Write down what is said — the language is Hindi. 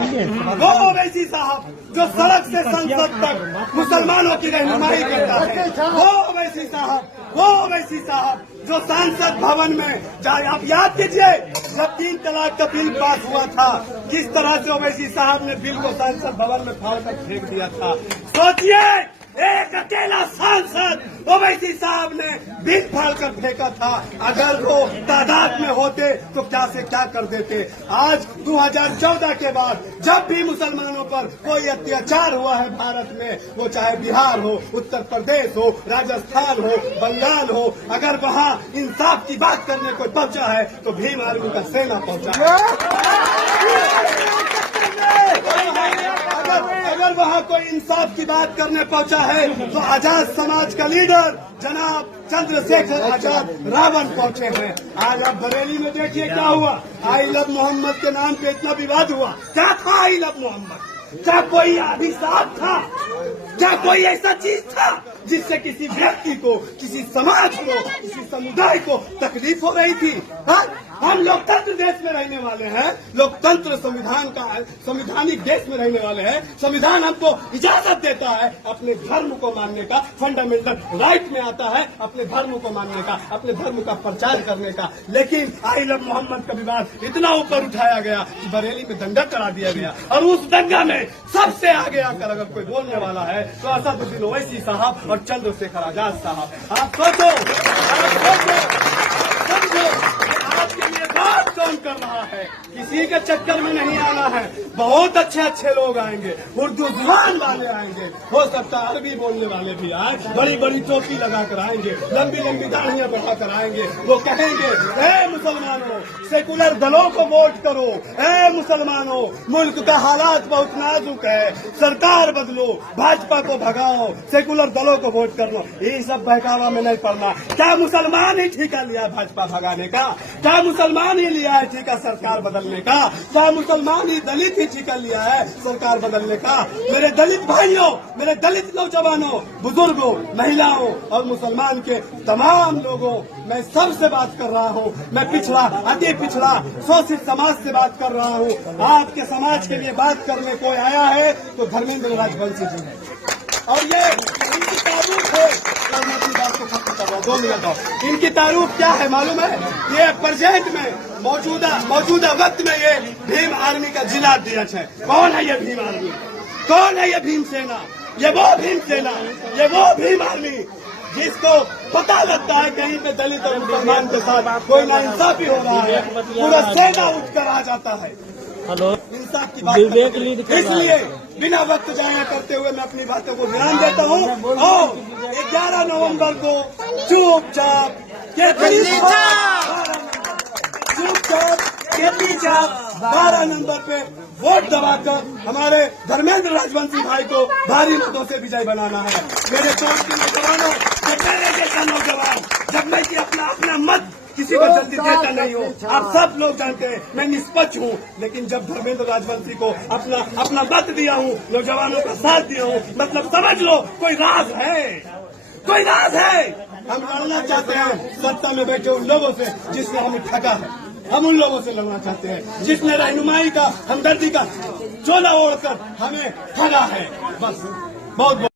वो ओवैसी साहब जो सड़क से संसद तक मुसलमानों की रहनुमाई करता है, वो ओवैसी साहब जो सांसद भवन में आप याद कीजिए जब 3 तलाक का बिल पास हुआ था, किस तरह से ओवैसी साहब ने बिल को सांसद भवन में फाड़ कर फेंक दिया था। सोचिए, एक अकेला सांसद ओवैसी साहब ने बिल फाड़ कर फेंका था। अगर वो तादाद में होते तो क्या से क्या कर देते। आज 2014 के बाद जब भी मुसलमानों पर कोई अत्याचार हुआ है भारत में, वो चाहे बिहार हो, उत्तर प्रदेश हो, राजस्थान हो, बंगाल हो, अगर वहाँ इंसाफ की बात करने कोई पहुंचा है तो भीम आर्मी का सेना पहुंचा है। अगर वहाँ कोई इंसाफ की बात करने पहुंचा है तो आजाद समाज का लीडर जनाब चंद्रशेखर आजाद रावण पहुंचे हैं। आज आप बरेली में देखिए क्या हुआ। आई लव मोहम्मद के नाम पे इतना विवाद हुआ। क्या था आई लव मोहम्मद? क्या कोई अभिशाप था? क्या कोई ऐसा चीज था जिससे किसी व्यक्ति को, किसी समाज को, किसी समुदाय को तकलीफ हो रही थी? हा? हम लोकतंत्र देश में रहने वाले हैं, लोकतंत्र संविधानिक देश में रहने वाले हैं। संविधान हमको इजाजत देता है अपने धर्म को मानने का, फंडामेंटल राइट में आता है अपने धर्म को मानने का, अपने धर्म का प्रचार करने का। लेकिन आई लव मोहम्मद का विवाद इतना ऊपर उठाया गया कि बरेली में दंगा करा दिया गया, और उस दंगा में सबसे आगे आकर अगर कोई बोलने वाला है तो असदुद्दीन ओवैसी साहब और चंद्रशेखर आजाद साहब। आप सोचो, आपके लिए बात कौन कर रहा है? किसी के चक्कर में नहीं आना है। बहुत अच्छे अच्छे लोग आएंगे, उर्दू जुबान वाले आएंगे, हो सकता है अरबी बोलने वाले भी आए, बड़ी बड़ी टोपी लगाकर आएंगे, लंबी लंबी दाढ़ियां बढ़ाकर आएंगे। वो कहेंगे, ए मुसलमानों, सेकुलर दलों को वोट करो। ए मुसलमानों, मुल्क का हालात बहुत नाजुक है, सरकार बदलो, भाजपा को भगाओ, सेकुलर दलों को वोट कर लो। ये सब बहकावा में नहीं पड़ना। क्या मुसलमान ही ठेका लिया भाजपा भगाने का? क्या मुसलमान ही लिया है ठेका सरकार बदलने का? क्या मुसलमान ही दलित ही ठेका लिया है सरकार बदलने का? मेरे दलित भाइयों, मेरे दलित नौजवानों, बुजुर्गों, महिलाओं और मुसलमान के तमाम लोगों, मैं सबसे बात कर रहा हूँ। मैं पिछड़ा, अति पिछड़ा, शोषित समाज से बात कर रहा हूँ। आपके समाज के लिए बात करने कोई आया है तो धर्मेंद्र राजवंशी जी है, और ये इनकी तारीफ है। मैं अपनी बात को खत्म कर रहा हूँ, 2 मिनट और। इनकी तारीफ क्या है मालूम है? ये प्रेजेंट में मौजूदा वक्त में ये भीम आर्मी का जिला अध्यक्ष है। कौन है ये भीम आर्मी? कौन है ये भीम सेना? ये वो भीम सेना, ये वो भीम आर्मी जिसको पता लगता है कहीं पे दलित और मुसलमान के साथ कोई नाइंसाफी हो रहा है, पूरा सेना उठकर आ जाता है इंसाफ की बात करने। इसलिए बिना वक्त जाया करते हुए मैं अपनी बातों को ध्यान देता हूँ। और 11 नवंबर को चुपचाप 12 नंबर पे वोट दबाकर हमारे धर्मेंद्र राजवंशी भाई को भारी मतों से विजय बनाना है। मेरे सोच के नौजवानों, जब मेरे जैसा नौजवान, जब मैं अपना मत किसी को जल्दी देता नहीं हूँ, आप सब लोग जानते हैं मैं निष्पक्ष हूँ, लेकिन जब धर्मेंद्र राजवंशी को अपना मत दिया हूँ, नौजवानों का साथ दिया हूँ, मतलब समझ लो कोई राज है, कोई राज है। हम लड़ना चाहते हैं सत्ता में बैठे उन लोगों से जिसने हमें ठगा है। हम उन लोगों से लड़ना चाहते हैं जिसने रहनुमाई का, हमदर्दी का चोला ओढ़कर हमें ठगा है। बस बहुत